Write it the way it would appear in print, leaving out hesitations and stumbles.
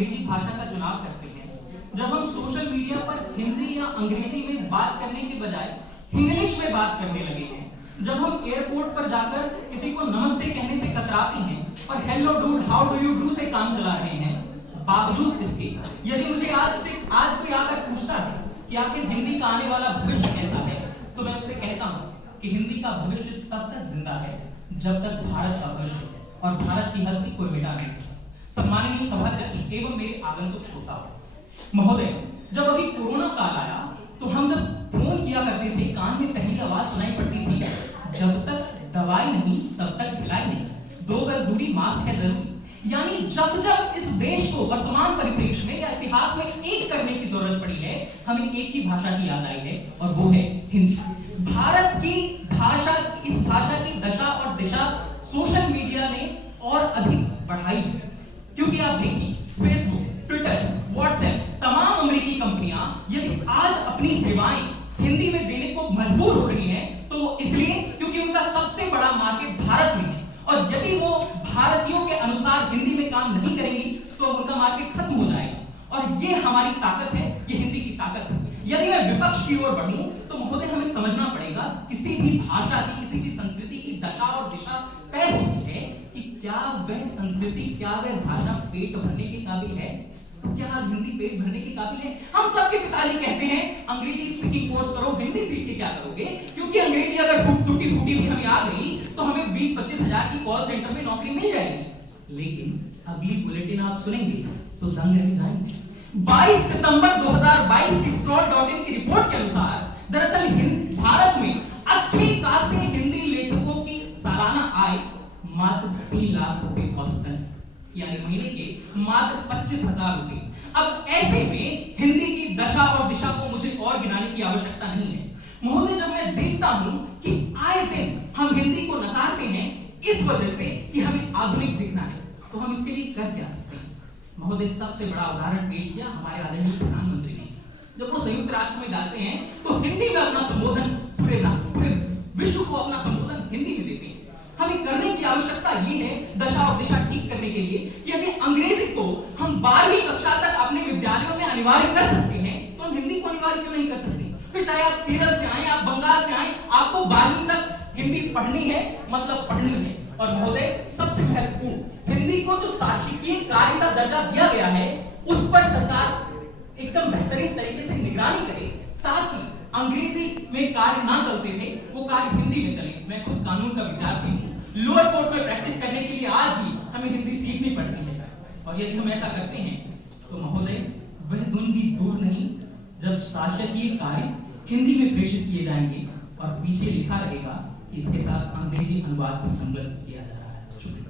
अंग्रेजी भाषा का चुनाव करते हैं, जब हम सोशल मीडिया पर हिंदी या अंग्रेजी में बात करने के बजाय इंग्लिश में बात करने लगे हैं, जब हम एयरपोर्ट पर जाकर किसी को नमस्ते कहने से कतराते हैं और hello dude how do you do से काम चला रहे हैं, बावजूद इसके यदि मुझे आज कोई आकर पूछता है कि आखिर हिंदी का आने वाला भविष्य कैसा है, तो मैं उससे कहता हूं कि हिंदी का भविष्य तब तक जिंदा है जब तक भारत का भविष्य है और भारत की हस्ती को मिटा नहीं। सम्माननीय सभाध्यक्ष एवं मेरे आगंतुक श्रोताओ महोदय, जब अभी कोरोना काल आया तो हम जब फोन किया करते थे, कान में पहली आवाज सुनाई पड़ती थी, जब तक दवाई नहीं तब तक ढिलाई नहीं, 2 गज दूरी, मास्क है जरूरी। यानी जब जब इस देश को वर्तमान परिप्रेक्ष्य में या इतिहास में एक करने की जरूरत पड़ी है, हमें एक ही भाषा की याद आई है और वो है हिंदी। भारत की भाषा, इस भाषा की दशा और दिशा सोशल मीडिया ने और अधिक बढ़ाई है, क्योंकि आप देखिए फेसबुक, ट्विटर, व्हाट्सएप, तमाम अमेरिकी कंपनियां यदि आज अपनी सेवाएं हिंदी में देने को मजबूर हो रही हैं, तो इसलिए क्योंकि उनका सबसे बड़ा मार्केट भारत में है और यदि वो भारतीयों के अनुसार हिंदी में काम नहीं करेंगी तो उनका मार्केट खत्म हो जाएगा। और ये हमारी ताकत है, ये हिंदी की ताकत है। यदि मैं विपक्ष की ओर बढ़ूं तो महोदय हमें समझना पड़ेगा किसी भी भाषा की, किसी भी संस्कृति की दशा और दिशा तय होती है कि क्या वह संस्कृति, क्या वह भाषा पेट भरने के काबिल है, तो क्या आज हिंदी पेट भरने के काबिल है? हम सबके पिताजी कहते हैं अंग्रेजी स्पीकिंग कोर्स करो, हिंदी सीख के क्या करोगे, क्योंकि अंग्रेजी अगर टूटी फूटी भी हमें आ गई तो हमें 20-25 हजार की कॉल सेंटर में नौकरी मिल जाएगी। लेकिन अगली बुलेटिन आप सुनेंगे तो दंग रह जाएंगे। 22 सितंबर 2022 की स्क्रॉल.इन की रिपोर्ट के अनुसार दरअसल भारत में अच्छी खासी हिंदी लेखकों की सालाना आय मात्र 3 लाख रुपए औसतन, यानी महीने के मात्र 25,000 रुपए। अब ऐसे में हिंदी की दशा और दिशा को मुझे और गिनाने की आवश्यकता नहीं है महोदय। जब मैं देखता हूं कि आए दिन हम हिंदी को नकारते हैं इस वजह से कि हमें आधुनिक दिखना है, तो हम इसके लिए कर क्या सकते हैं महोदय? सबसे बड़ा उदाहरण पेश किया हमारे आदरणीय प्रधानमंत्री ने। जब वो संयुक्त राष्ट्र में जाते हैं तो हिंदी में अपना संबोधन पूरे विश्व को अपना संबोधन हिंदी में देते हैं। हमें करने की आवश्यकता ये है दशा और दिशा ठीक करने के लिए कि यदि अंग्रेजी को हम 12वीं कक्षा तक अपने विद्यालयों में अनिवार्य कर सकते हैं तो हम हिंदी को अनिवार्य क्यों नहीं कर सकते? फिर चाहे आप केरल से आए, आप बंगाल से आए, आपको 12वीं तक हिंदी पढ़नी है, मतलब पढ़नी है। और महोदय सबसे महत्वपूर्ण, हिंदी को जो शासकीय कार्य का दर्जा दिया गया है उस पर सरकार एकदम बेहतरीन तरीके से निगरानी करे ताकि अंग्रेजी में कार्य ना चलते थे वो कार्य हिंदी में चले। मैं खुद कानून का विद्यार्थी हूँ, लोअर कोर्ट में प्रैक्टिस करने के लिए आज भी हमें हिंदी सीखनी पड़ती है और यदि हम ऐसा करते हैं तो महोदय वह दिन भी दूर नहीं जब शासकीय कार्य हिंदी में प्रेषित किए जाएंगे और पीछे लिखा रहेगा कि इसके साथ अंग्रेजी अनुवाद भी संलग्न किया जा रहा है। शुक्रिया।